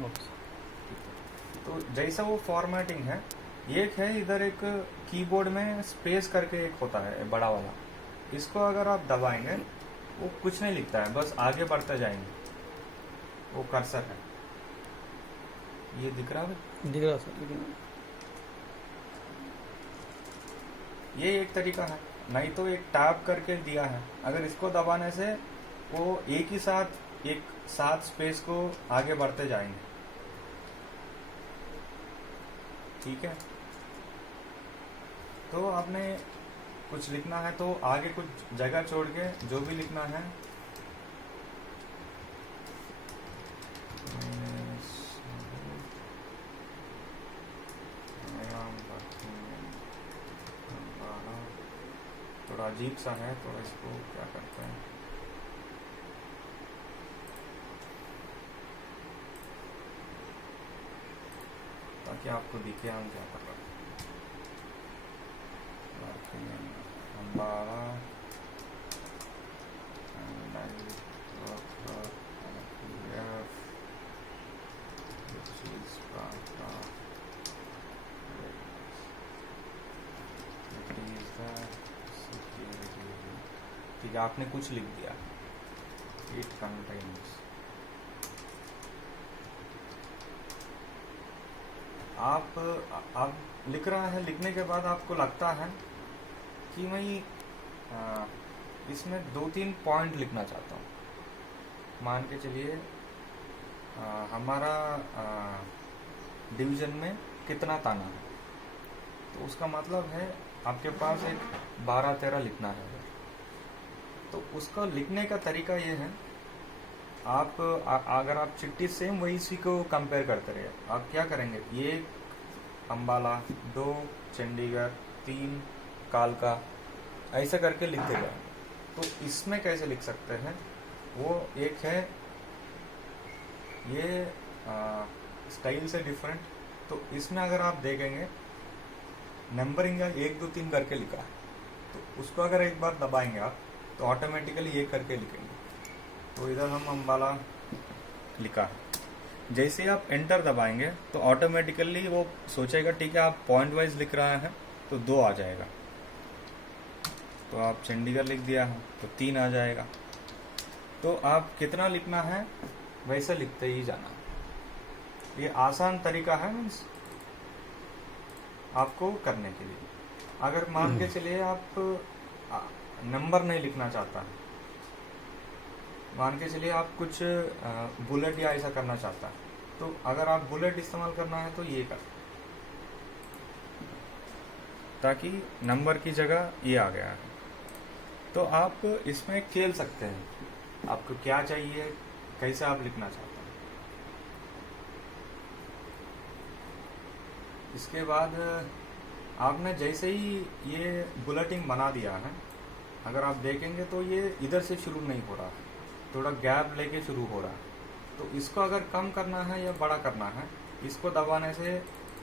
Okay. तो जैसा वो फॉर्मेटिंग है, एक है इधर एक कीबोर्ड में स्पेस करके एक होता है बड़ा वाला, इसको अगर आप दबाएंगे वो कुछ नहीं लिखता है, बस आगे बढ़ते जाएंगे, वो कर्सर है, ये दिख रहा है। दिख रहा सर, लेकिन ये एक तरीका है, नहीं तो एक टैब करके दिया है, अगर इसको दबाने से वो एक ही साथ एक साथ स्पेस को आगे बढ़ते जाएंगे। ठीक है, तो आपने कुछ लिखना है तो आगे कुछ जगह छोड़ के जो भी लिखना है, थोड़ा अजीब सा है, तो इसको क्या करते हैं, ताकि आपको दिखे हम क्या कर रहे हैं। अम्बाला ठीक है, आपने कुछ लिख दिया, इट कंटेन्स, आप लिख रहा है, लिखने के बाद आपको लगता है कि मैं इसमें 2-3 पॉइंट लिखना चाहता हूँ, मान के चलिए हमारा डिवीजन में कितना ताना है, तो उसका मतलब है आपके पास एक 12-13 लिखना है। तो उसका लिखने का तरीका ये है, आप अगर आप चिट्ठी सेम वही इसी को कंपेयर करते रहे, आप क्या करेंगे, 1 अम्बाला, 2 चंडीगढ़, 3 कालका, ऐसा करके लिखते जाएंगे। तो इसमें कैसे लिख सकते हैं, वो एक है ये स्टाइल से डिफरेंट, तो इसमें अगर आप देखेंगे नंबरिंग 1 2 3 करके लिखा है, तो उसको अगर एक बार दबाएंगे आप तो ऑटोमेटिकली ये करके लिखेंगे। तो इधर हम अम्बाला लिखा है, जैसे ही आप एंटर दबाएंगे तो ऑटोमेटिकली वो सोचेगा ठीक है आप पॉइंट वाइज लिख रहे हैं तो 2 आ जाएगा, तो आप चंडीगढ़ लिख दिया है तो 3 आ जाएगा। तो आप कितना लिखना है वैसे लिखते ही जाना, ये आसान तरीका है मीन्स आपको करने के लिए। अगर मान के चलिए आप नंबर नहीं लिखना चाहता है, मान के चलिए आप कुछ बुलेट या ऐसा करना चाहता है, तो अगर आप बुलेट इस्तेमाल करना है तो ये कर, ताकि नंबर की जगह ये आ गया है। तो आप इसमें खेल सकते हैं, आपको क्या चाहिए, कैसे आप लिखना चाहते हैं। इसके बाद आपने जैसे ही ये बुलेटिन बना दिया है, अगर आप देखेंगे तो ये इधर से शुरू नहीं हो रहा है, थोड़ा गैप लेके शुरू हो रहा है। तो इसको अगर कम करना है या बड़ा करना है, इसको दबाने से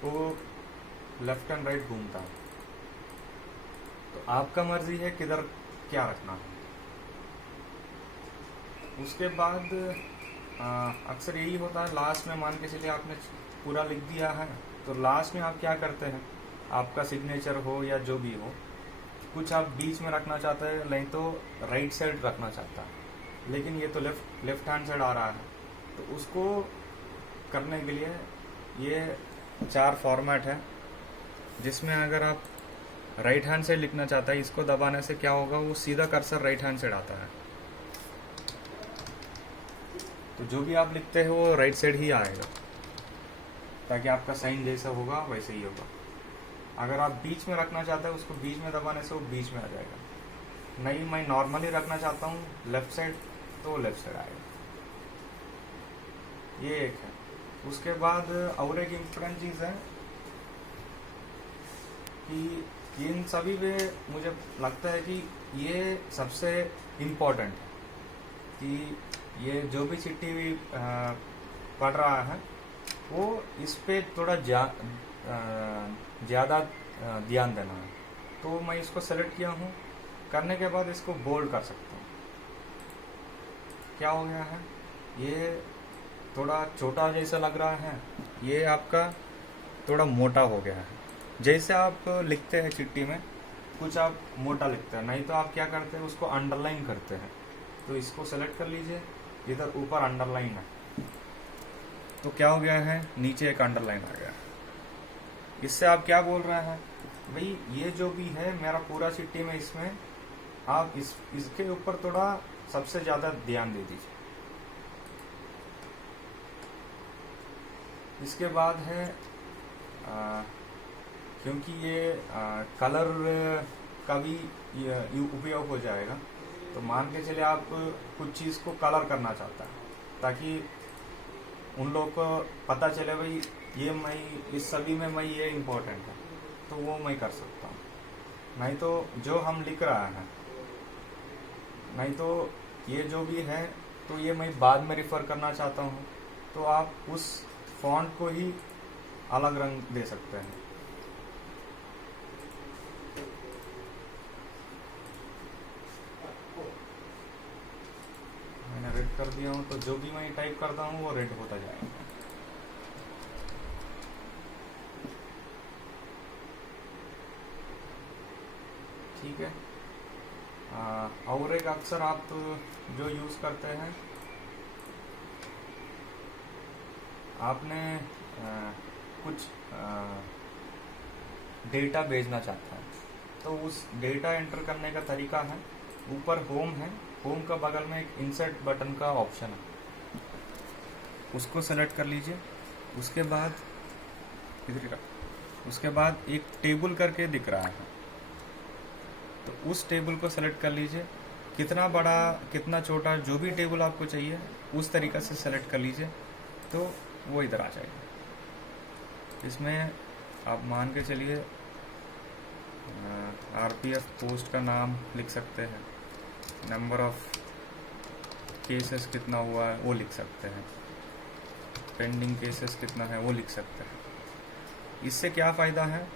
वो लेफ्ट एंड राइट घूमता है। तो आपका मर्जी है किधर क्या रखना है। उसके बाद अक्सर यही होता है, लास्ट में मान के चलिए आपने पूरा लिख दिया है, तो लास्ट में आप क्या करते हैं, आपका सिग्नेचर हो या जो भी हो, कुछ आप बीच में रखना चाहते हैं, नहीं तो राइट साइड रखना चाहता है, लेकिन ये तो लेफ्ट हैंड साइड आ रहा है। तो उसको करने के लिए ये 4 फॉर्मेट है, जिसमें अगर आप राइट हैंड साइड लिखना चाहता है, इसको दबाने से क्या होगा, वो सीधा कर्सर राइट हैंड साइड आता है, तो जो भी आप लिखते हैं वो राइट साइड ही आएगा, ताकि आपका साइन जैसा होगा वैसे ही होगा। अगर आप बीच में रखना चाहते हैं, उसको बीच में दबाने से वो बीच में आ जाएगा। नहीं, मैं नॉर्मली रखना चाहता हूँ लेफ्ट साइड, तो वो लेफ्ट साइड आएगा। ये एक है। उसके बाद और एक इम्पोर्टेंट चीज़ है कि इन सभी में मुझे लगता है कि ये सबसे इम्पोर्टेंट है कि ये जो भी चिट्ठी पढ़ रहा है वो इस पे थोड़ा ज़्यादा ध्यान देना है। तो मैं इसको सेलेक्ट किया हूँ, करने के बाद इसको बोल्ड कर सकता हूँ। क्या हो गया है, ये थोड़ा छोटा जैसा लग रहा है, ये आपका थोड़ा मोटा हो गया है। जैसे आप लिखते हैं चिट्ठी में, कुछ आप मोटा लिखते हैं, नहीं तो आप क्या करते हैं, उसको अंडरलाइन करते हैं। तो इसको सेलेक्ट कर लीजिए, इधर ऊपर अंडरलाइन है, तो क्या हो गया है, नीचे एक अंडरलाइन आ गया। इससे आप क्या बोल रहे हैं भाई, ये जो भी है मेरा पूरा चिट्ठी में, इसमें आप इसके ऊपर थोड़ा सबसे ज्यादा ध्यान दे दीजिए। इसके बाद है क्योंकि ये कलर का भी उपयोग हो जाएगा, तो मान के चले आप कुछ चीज़ को कलर करना चाहता है, ताकि उन लोगों को पता चले भाई ये मैं इस सभी में मैं ये इम्पोर्टेंट है, तो वो मैं कर सकता हूँ। नहीं तो जो हम लिख रहा है, नहीं तो ये जो भी है, तो ये मैं बाद में रिफ़र करना चाहता हूँ, तो आप उस फॉन्ट को ही अलग रंग दे सकते हैं। मैंने रेड कर दिया हूँ, तो जो भी मैं टाइप करता हूँ वो रेड होता जाएगा। ठीक है। और एक अक्सर आप जो यूज़ करते हैं, आपने कुछ डेटा भेजना चाहता है, तो उस डेटा एंटर करने का तरीका है, ऊपर होम है, होम का बगल में एक इंसर्ट बटन का ऑप्शन है, उसको सेलेक्ट कर लीजिए। उसके बाद एक टेबल करके दिख रहा है, तो उस टेबल को सेलेक्ट कर लीजिए। कितना बड़ा कितना छोटा जो भी टेबल आपको चाहिए उस तरीक़ा से सेलेक्ट कर लीजिए, तो वो इधर आ जाएगा। इसमें आप मान के चलिए आरपीएफ पोस्ट का नाम लिख सकते हैं, नंबर ऑफ केसेस कितना हुआ है वो लिख सकते हैं, पेंडिंग केसेस कितना है वो लिख सकते हैं। इससे क्या फ़ायदा है,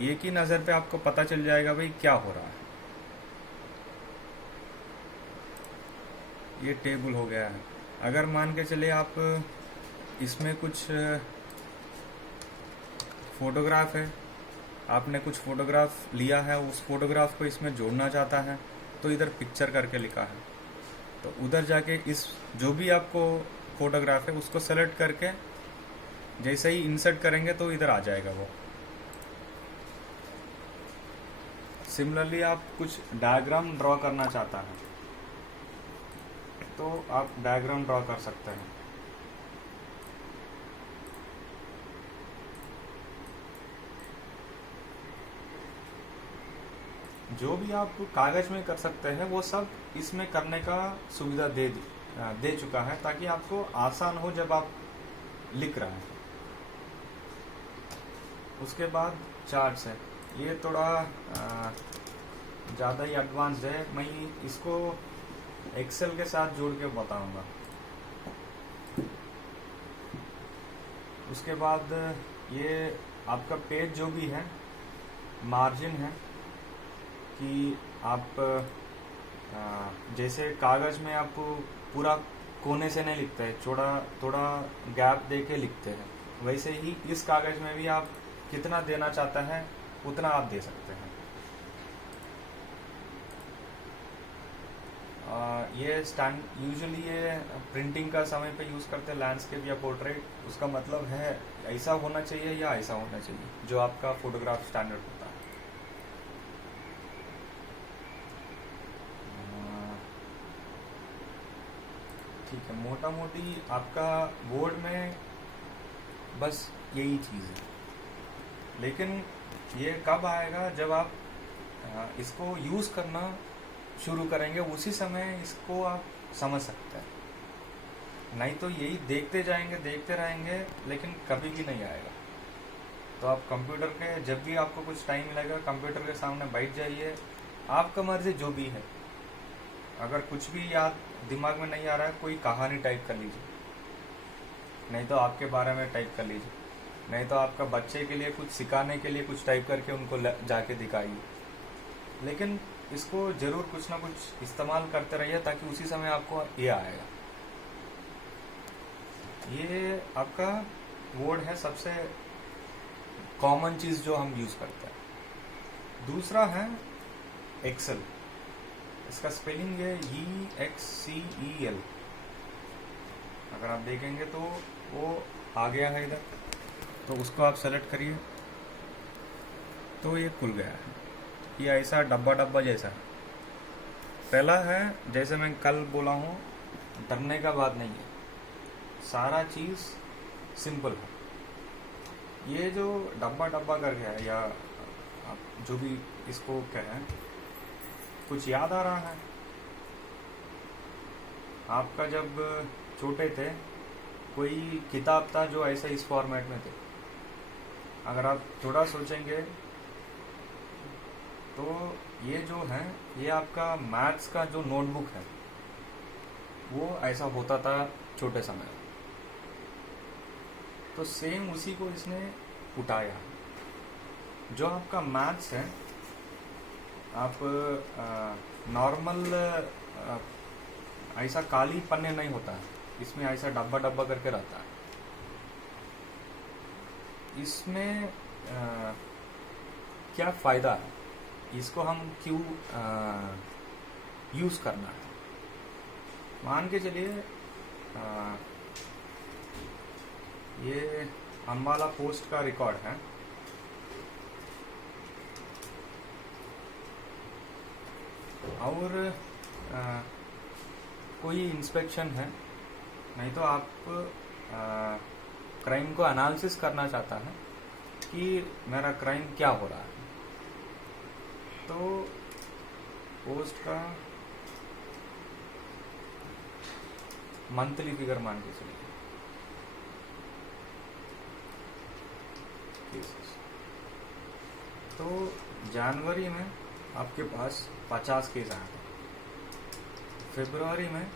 एक ही नज़र पे आपको पता चल जाएगा भाई क्या हो रहा है। ये टेबल हो गया है। अगर मान के चले आप इसमें कुछ फोटोग्राफ है, आपने कुछ फोटोग्राफ लिया है, उस फोटोग्राफ को इसमें जोड़ना चाहता है, तो इधर पिक्चर करके लिखा है, तो उधर जाके इस जो भी आपको फोटोग्राफ है उसको सेलेक्ट करके जैसे ही इंसर्ट करेंगे तो इधर आ जाएगा वो। सिमिलरली आप कुछ डायग्राम ड्रॉ करना चाहता है, तो आप डायग्राम ड्रॉ कर सकते हैं। जो भी आप कागज में कर सकते हैं वो सब इसमें करने का सुविधा दे चुका है, ताकि आपको आसान हो जब आप लिख रहे हैं। उसके बाद चार्ट्स है, ये थोड़ा ज़्यादा ही एडवांस्ड है, मैं इसको एक्सेल के साथ जोड़ के बताऊंगा। उसके बाद ये आपका पेज जो भी है, मार्जिन है कि आप जैसे कागज में आप पूरा कोने से नहीं लिखते हैं, थोड़ा गैप दे के लिखते हैं, वैसे ही इस कागज में भी आप कितना देना चाहता है उतना आप दे सकते हैं। ये यूजुअली ये प्रिंटिंग का समय पे यूज़ करते हैं, लैंडस्केप या पोर्ट्रेट। उसका मतलब है ऐसा होना चाहिए या ऐसा होना चाहिए, जो आपका फोटोग्राफ स्टैंडर्ड होता है। ठीक है, मोटा मोटी आपका बोर्ड में बस यही चीज़ है, लेकिन ये कब आएगा, जब आप इसको यूज़ करना शुरू करेंगे, उसी समय इसको आप समझ सकते हैं। नहीं तो यही देखते जाएंगे, देखते रहेंगे, लेकिन कभी भी नहीं आएगा। तो आप कंप्यूटर के जब भी आपको कुछ टाइम मिलेगा, कंप्यूटर के सामने बैठ जाइए, आपका मर्जी जो भी है। अगर कुछ भी याद दिमाग में नहीं आ रहा है, कोई कहानी टाइप कर लीजिए, नहीं तो आपके बारे में टाइप कर लीजिए, नहीं तो आपका बच्चे के लिए कुछ सिखाने के लिए कुछ टाइप करके उनको जाके दिखाइए। लेकिन इसको जरूर कुछ ना कुछ इस्तेमाल करते रहिए, ताकि उसी समय आपको ये आएगा। ये आपका वर्ड है सबसे कॉमन चीज़ जो हम यूज़ करते हैं। दूसरा है एक्सेल। इसका स्पेलिंग है EXCEL। अगर आप देखेंगे तो वो आ गया है इधर, तो उसको आप सेलेक्ट करिए तो ये खुल गया है। ये ऐसा डब्बा डब्बा जैसा है। पहला है, जैसे मैं कल बोला हूँ, डरने का बात नहीं है, सारा चीज़ सिंपल है। ये जो डब्बा डब्बा करके है, या आप जो भी इसको कहें, कुछ याद आ रहा है आपका? जब छोटे थे कोई किताब था जो ऐसे इस फॉर्मेट में थे। अगर आप थोड़ा सोचेंगे तो ये जो है, ये आपका मैथ्स का जो नोटबुक है वो ऐसा होता था छोटे समय में। तो सेम उसी को इसने उठाया। जो आपका मैथ्स है, आप नॉर्मल ऐसा काली पन्ने नहीं होता है, इसमें ऐसा डब्बा डब्बा करके रहता है। इसमें क्या फ़ायदा है, इसको हम क्यों यूज़ करना है? मान के चलिए ये अम्बाला पोस्ट का रिकॉर्ड है। और कोई इंस्पेक्शन है, नहीं तो आप क्राइम को एनालिसिस करना चाहता है कि मेरा क्राइम क्या हो रहा है। तो पोस्ट का मंथली फिगर मान के चलिए, तो जनवरी में आपके पास 50 केस आए, फरवरी में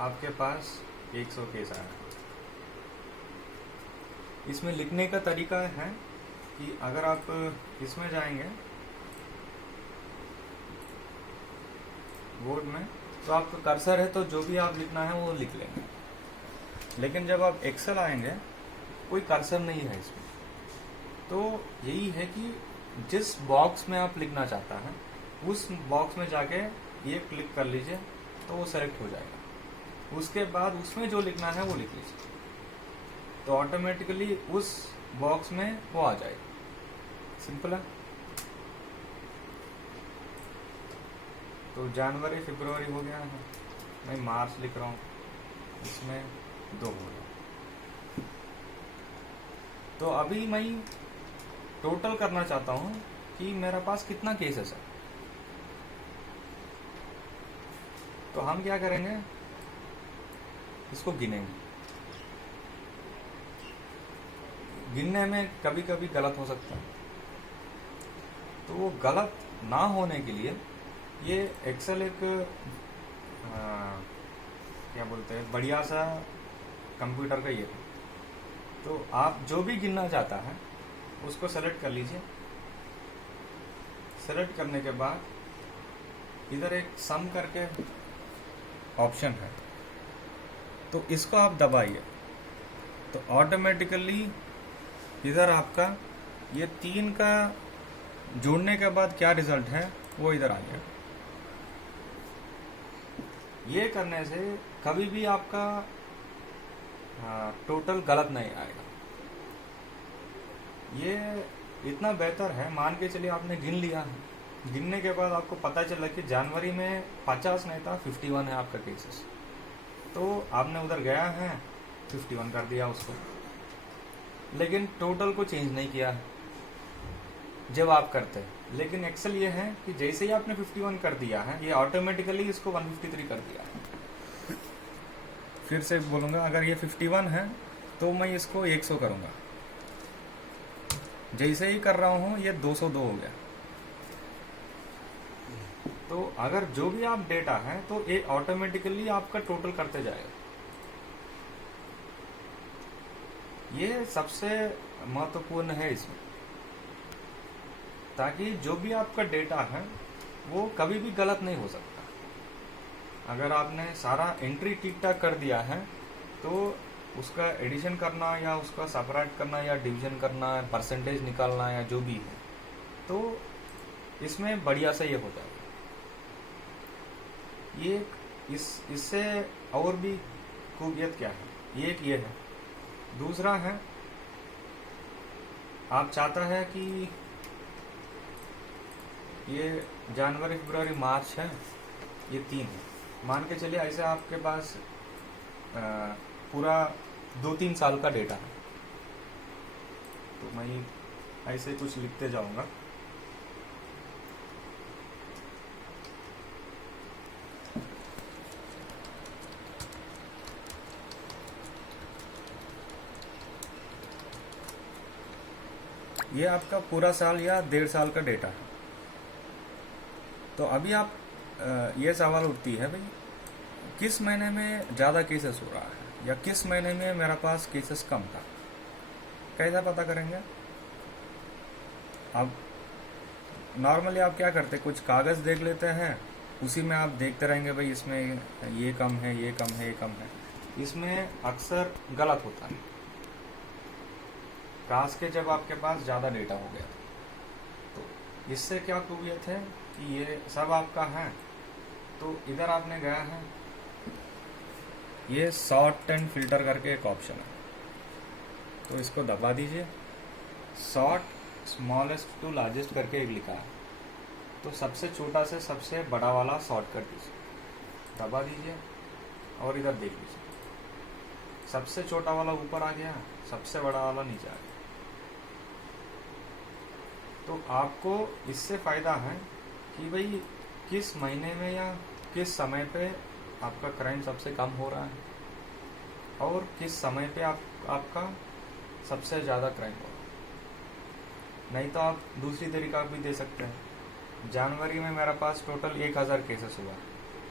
आपके पास 100 केस आया। इसमें लिखने का तरीका है कि अगर आप इसमें जाएंगे बोर्ड में, तो आपका कर्सर है, तो जो भी आप लिखना है वो लिख लेंगे। लेकिन जब आप एक्सेल आएंगे, कोई कर्सर नहीं है इसमें। तो यही है कि जिस बॉक्स में आप लिखना चाहता है, उस बॉक्स में जाके ये क्लिक कर लीजिए तो वो सेलेक्ट हो जाएगा। उसके बाद उसमें जो लिखना है वो लिख लीजिए, तो ऑटोमेटिकली उस बॉक्स में वो आ जाएगा। सिंपल है। तो जनवरी फरवरी हो गया है, मैं मार्च लिख रहा हूँ, इसमें 2 हो गया। तो अभी मैं टोटल करना चाहता हूँ कि मेरे पास कितना केसेस है। तो हम क्या करेंगे, इसको गिनेंगे। गिनने में कभी कभी गलत हो सकता है, तो वो गलत ना होने के लिए ये एक्सेल एक क्या बोलते हैं, बढ़िया सा कंप्यूटर का ये है। तो आप जो भी गिनना चाहता है उसको सेलेक्ट कर लीजिए। सेलेक्ट करने के बाद इधर एक सम करके ऑप्शन है, तो इसको आप दबाइए, तो ऑटोमेटिकली इधर आपका ये 3 का जोड़ने के बाद क्या रिजल्ट है वो इधर आ गया। ये करने से कभी भी आपका टोटल गलत नहीं आएगा। ये इतना बेहतर है, मान के चलिए आपने गिन लिया है, गिनने के बाद आपको पता चला कि जनवरी में 50 नहीं था, 51 है आपका केसेस। तो आपने उधर गया है, 51 कर दिया उसको, लेकिन टोटल को चेंज नहीं किया है जब आप करते हैं। लेकिन एक्सेल ये है कि जैसे ही आपने 51 कर दिया है, ये ऑटोमेटिकली इसको 153 कर दिया है। फिर से बोलूँगा, अगर ये 51 है तो मैं इसको 100 करूँगा। जैसे ही कर रहा हूँ ये 202 हो गया। तो अगर जो भी आप डेटा है तो ये ऑटोमेटिकली आपका टोटल करते जाएगा। ये सबसे महत्वपूर्ण है इसमें, ताकि जो भी आपका डेटा है वो कभी भी गलत नहीं हो सकता। अगर आपने सारा एंट्री ठीक ठाक कर दिया है तो उसका एडिशन करना या उसका सेपरेट करना या डिवीजन करना, परसेंटेज निकालना या जो भी है, तो इसमें बढ़िया से ये होता है। ये इससे और भी खूबियत क्या है, एक ये है। दूसरा है, आप चाहता है कि ये जनवरी फरवरी मार्च है, ये 3 है, मान के चलिए ऐसे आपके पास पूरा 2-3 साल का डेटा है। तो मैं ऐसे कुछ लिखते जाऊंगा। ये आपका पूरा साल या 1.5 साल का डेटा है। तो अभी आप ये सवाल उठती है, भाई किस महीने में ज़्यादा केसेस हो रहा है या किस महीने में मेरा पास केसेस कम था, कैसा पता करेंगे? अब नॉर्मली आप क्या करते, कुछ कागज़ देख लेते हैं, उसी में आप देखते रहेंगे भाई इसमें ये कम है, ये कम है, ये कम है। इसमें अक्सर गलत होता है, खास के जब आपके पास ज़्यादा डेटा हो गया। तो इससे क्या खूबियत है कि ये सब आपका है। तो इधर आपने गया है, ये सॉर्ट एंड फिल्टर करके एक ऑप्शन है, तो इसको दबा दीजिए। सॉर्ट स्मॉलेस्ट टू लार्जेस्ट करके एक लिखा है, तो सबसे छोटा से सबसे बड़ा वाला सॉर्ट कर दीजिए, दबा दीजिए और इधर देख लीजिए। सबसे छोटा वाला ऊपर आ गया, सबसे बड़ा वाला नीचे आ गया। तो आपको इससे फ़ायदा है कि भाई किस महीने में या किस समय पे आपका क्राइम सबसे कम हो रहा है और किस समय पे आपका सबसे ज़्यादा क्राइम हो रहा है। नहीं तो आप दूसरी तरीका भी दे सकते हैं। जनवरी में मेरे पास टोटल 1000 केसेस हुआ,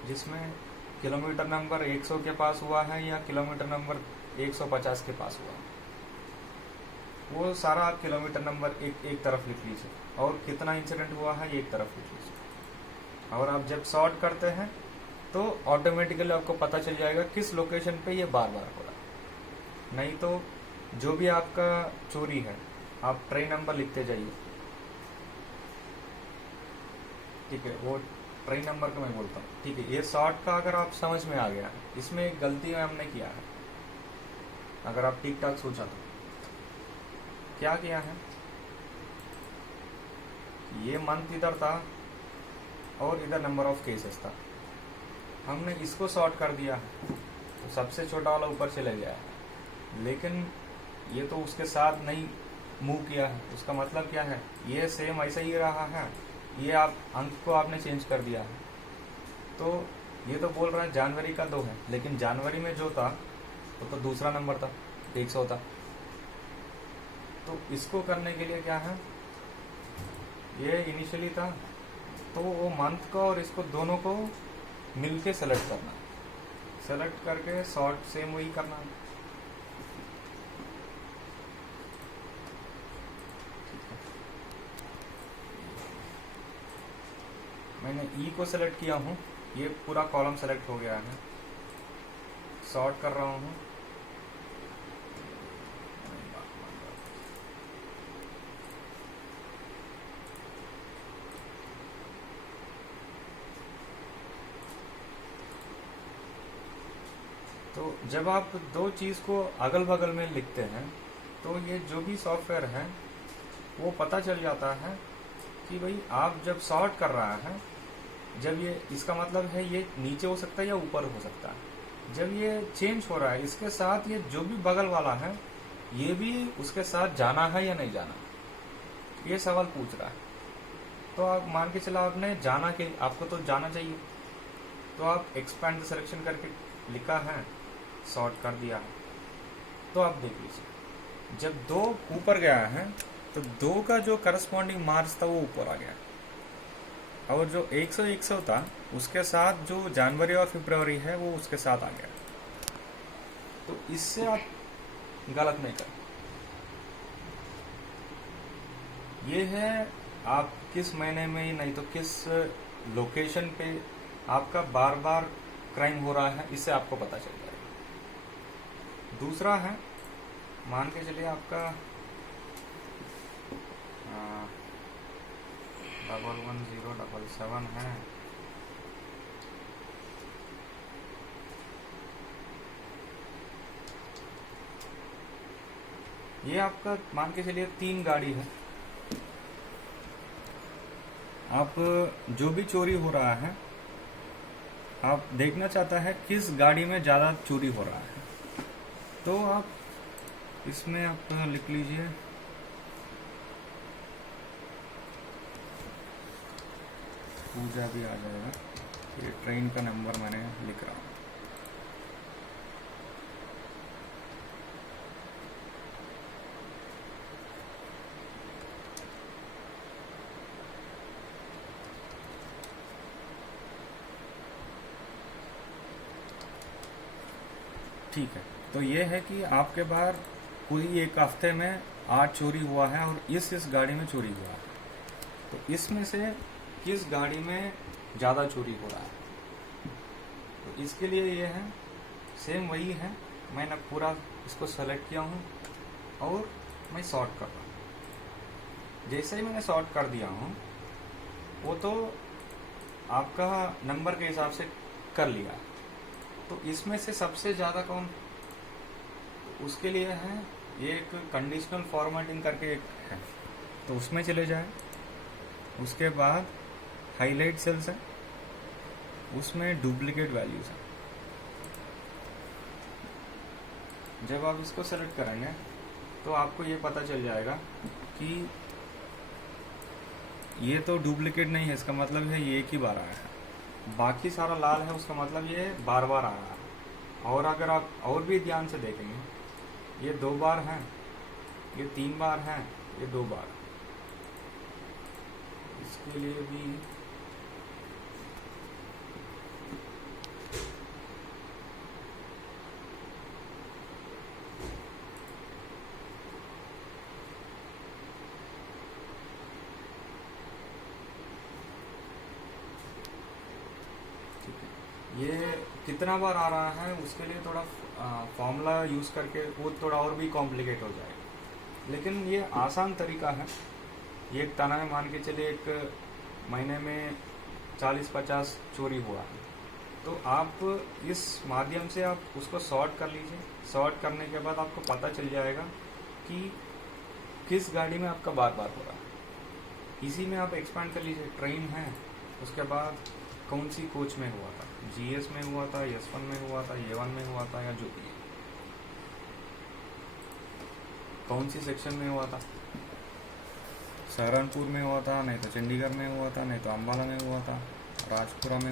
जिसमें किलोमीटर नंबर 100 के पास हुआ है या किलोमीटर नंबर 150 के पास हुआ है, वो सारा आप किलोमीटर नंबर एक तरफ लिख लीजिए और कितना इंसिडेंट हुआ है एक तरफ लिख लीजिए। और आप जब सॉर्ट करते हैं तो ऑटोमेटिकली आपको पता चल जाएगा किस लोकेशन पे ये बार बार हो रहा है। नहीं तो जो भी आपका चोरी है, आप ट्रेन नंबर लिखते जाइए, ठीक है, वो ट्रेन नंबर का मैं बोलता हूँ, ठीक है। ये सॉर्ट का अगर आप समझ में आ गया, इसमें एक गलती हमने किया है, अगर आप ठीक ठाक सोचा तो क्या किया है, ये मंथ इधर था और इधर नंबर ऑफ केसेस था, हमने इसको सॉर्ट कर दिया तो सबसे छोटा वाला ऊपर चले गया है, लेकिन ये तो उसके साथ नहीं मूव किया है। उसका मतलब क्या है, ये सेम ऐसा ही रहा है, ये आप अंक को आपने चेंज कर दिया है। तो ये तो बोल रहा है जनवरी का 2 है, लेकिन जनवरी में जो था वो तो दूसरा नंबर था, 100 था। तो इसको करने के लिए क्या है, ये इनिशियली था तो वो मंथ को और इसको दोनों को मिलके सेलेक्ट करना, सेलेक्ट करके सॉर्ट सेम वही करना। मैंने ई को सेलेक्ट किया हूँ, ये पूरा कॉलम सेलेक्ट हो गया है, सॉर्ट कर रहा हूँ। तो जब आप दो चीज़ को अगल बगल में लिखते हैं तो ये जो भी सॉफ्टवेयर है वो पता चल जाता है कि भाई आप जब सॉर्ट कर रहा है, जब ये इसका मतलब है ये नीचे हो सकता है या ऊपर हो सकता है। जब ये चेंज हो रहा है, इसके साथ ये जो भी बगल वाला है ये भी उसके साथ जाना है या नहीं जाना, ये सवाल पूछ रहा है। तो आप मान के चला आपने जाना के, आपको तो जाना चाहिए, तो आप एक्सपैंड द सिलेक्शन करके लिखा है, सॉर्ट कर दिया है। तो आप देख लीजिए, जब 2 ऊपर गया है तो 2 का जो करस्पॉन्डिंग मार्क्स था वो ऊपर आ गया, और जो 100 था उसके साथ जो जनवरी और फरवरी है वो उसके साथ आ गया। तो इससे आप गलत नहीं कर, ये है आप किस महीने में, नहीं तो किस लोकेशन पे आपका बार बार क्राइम हो रहा है, इससे आपको पता चल जाएगा। दूसरा है, मान के चलिए आपका 11077 है, ये आपका मान के चलिए 3 गाड़ी है। आप जो भी चोरी हो रहा है, आप देखना चाहता है किस गाड़ी में ज़्यादा चोरी हो रहा है, तो आप इसमें आप लिख लीजिए पूजा भी आ जाएगा। ये ट्रेन का नंबर मैंने लिख रहा हूँ। ठीक है, तो ये है कि आपके बाहर कोई एक हफ्ते में 8 चोरी हुआ है और इस गाड़ी में चोरी हुआ है, तो इसमें से किस गाड़ी में ज़्यादा चोरी हो रहा है। तो इसके लिए ये है, सेम वही है, मैंने पूरा इसको सेलेक्ट किया हूँ और मैं सॉर्ट कर रहा हूँ। जैसे ही मैंने सॉर्ट कर दिया हूँ, वो तो आपका नंबर के हिसाब से कर लिया। तो इसमें से सबसे ज़्यादा कौन, उसके लिए है ये एक कंडीशनल फॉर्मेटिंग करके एक है, तो उसमें चले जाए। उसके बाद हाईलाइट सेल्स है, उसमें डुप्लीकेट वैल्यूज है। जब आप इसको सेलेक्ट करेंगे तो आपको ये पता चल जाएगा कि ये तो डुप्लीकेट नहीं है, इसका मतलब है ये एक ही बार आया है। बाकी सारा लाल है, उसका मतलब ये बार बार आ रहा है। और अगर आप और भी ध्यान से देखेंगे, ये 2 बार है, ये 3 बार है, ये 2 बार। इसके लिए भी ये कितना बार आ रहा है, उसके लिए थोड़ा फॉर्मूला यूज़ करके वो थोड़ा और भी कॉम्प्लिकेट हो जाएगा। लेकिन ये आसान तरीका है। ये एक तना में मान के चलिए एक महीने में 40-50 चोरी हुआ है, तो आप इस माध्यम से आप उसको सॉर्ट कर लीजिए। सॉर्ट करने के बाद आपको पता चल जाएगा कि किस गाड़ी में आपका बार बार हो रहा है। इसी में आप एक्सपांड कर लीजिए। ट्रेन है, उसके बाद कौन सी कोच में हुआ था, जीएस में हुआ था, S1 में हुआ था, A1 में हुआ था, या जो भी है, कौन सी सेक्शन में हुआ था, सहारनपुर में हुआ था, नहीं तो चंडीगढ़ में हुआ था, नहीं तो अम्बाला में हुआ था, राजपुरा में हुआ